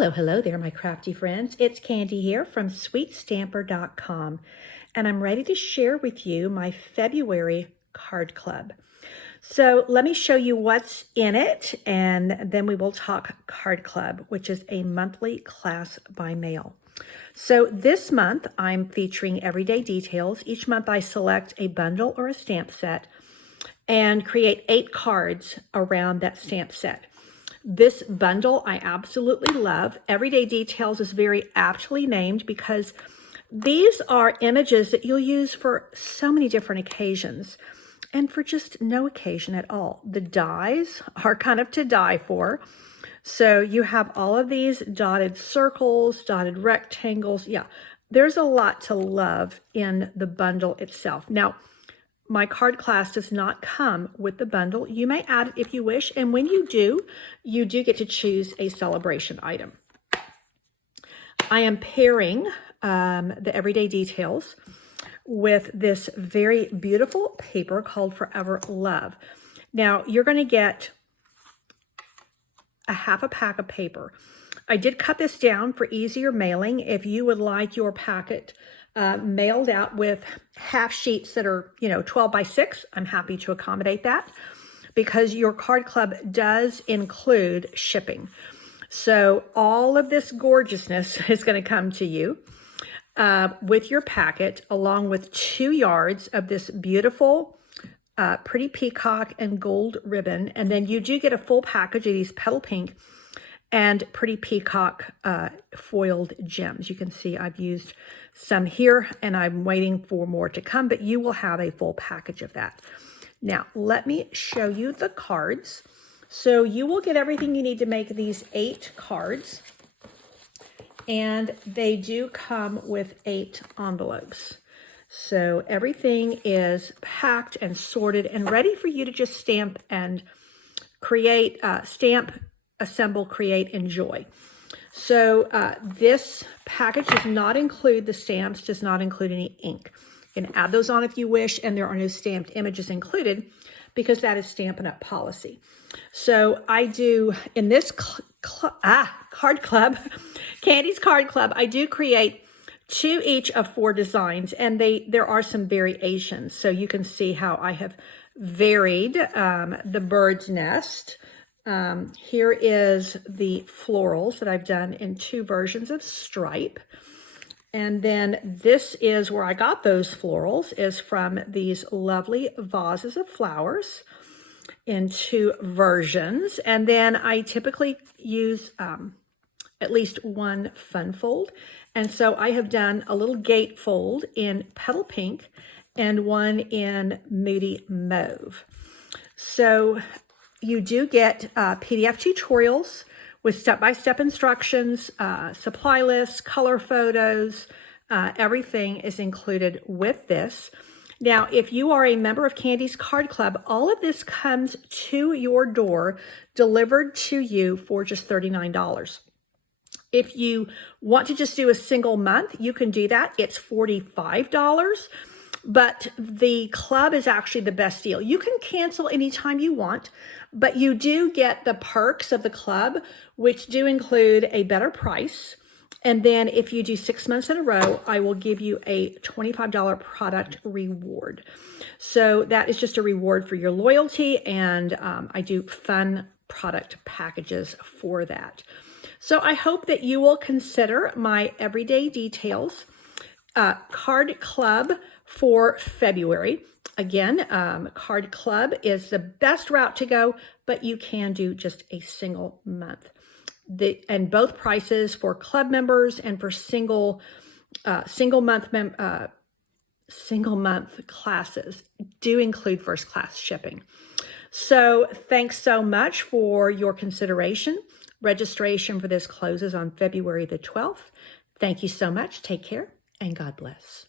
Hello there, my crafty friends. It's Candy here from sweetstamper.com, and I'm ready to share with you my February card club. So let me show you what's in it, and then we will talk card club, which is a monthly class by mail. So this month, I'm featuring everyday details. Each month, I select a bundle or a stamp set and create 8 cards around that stamp set. This bundle I absolutely love. Everyday Details is very aptly named because these are images that you'll use for so many different occasions and for just no occasion at all. The dies are kind of to die for. So you have all of these dotted circles, dotted rectangles. Yeah, there's a lot to love in the bundle itself. Now, my card class does not come with the bundle. You may add it if you wish, and when you do get to choose a celebration item. I am pairing the Everyday Details with this very beautiful paper called Forever Love. Now, you're going to get a half a pack of paper. I did cut this down for easier mailing. If you would like your packet mailed out with half sheets that are, 12 by 6. I'm happy to accommodate that because your card club does include shipping. So all of this gorgeousness is going to come to you with your packet, along with 2 yards of this beautiful, pretty peacock and gold ribbon. And then you do get a full package of these petal pink and pretty peacock foiled gems. You can see I've used some here and I'm waiting for more to come, but you will have a full package of that. Now, let me show you the cards. So you will get everything you need to make these 8 cards, and they do come with 8 envelopes. So everything is packed and sorted and ready for you to just stamp and create, stamp, assemble, create, enjoy. So this package does not include the stamps, does not include any ink. You can add those on if you wish, and there are no stamped images included because that is Stampin' Up! Policy. So I do, in this card club, Candy's Card Club, I do create 2 each of 4 designs, and there are some variations. So you can see how I have varied the bird's nest. Here is the florals that I've done in 2 versions of stripe. And then this is where I got those florals, is from these lovely vases of flowers in 2 versions. And then I typically use at least 1 fun fold. And so I have done a little gate fold in petal pink and 1 in moody mauve. So you do get PDF tutorials with step-by-step instructions, supply lists, color photos. Everything is included with this. Now, if you are a member of Candy's Card Club, all of this comes to your door, delivered to you for just $39. If you want to just do a single month, you can do that. It's $45. But the club is actually the best deal. You can cancel anytime you want, but you do get the perks of the club, which do include a better price. And then if you do 6 months in a row, I will give you a $25 product reward. So that is just a reward for your loyalty, and I do fun product packages for that. So I hope that you will consider my Everyday Details card club for February. Again, card club is the best route to go, but you can do just a single month. And both prices for club members and for single month classes do include first class shipping. So thanks so much for your consideration. Registration for this closes on February the 12th. Thank you so much. Take care and God bless.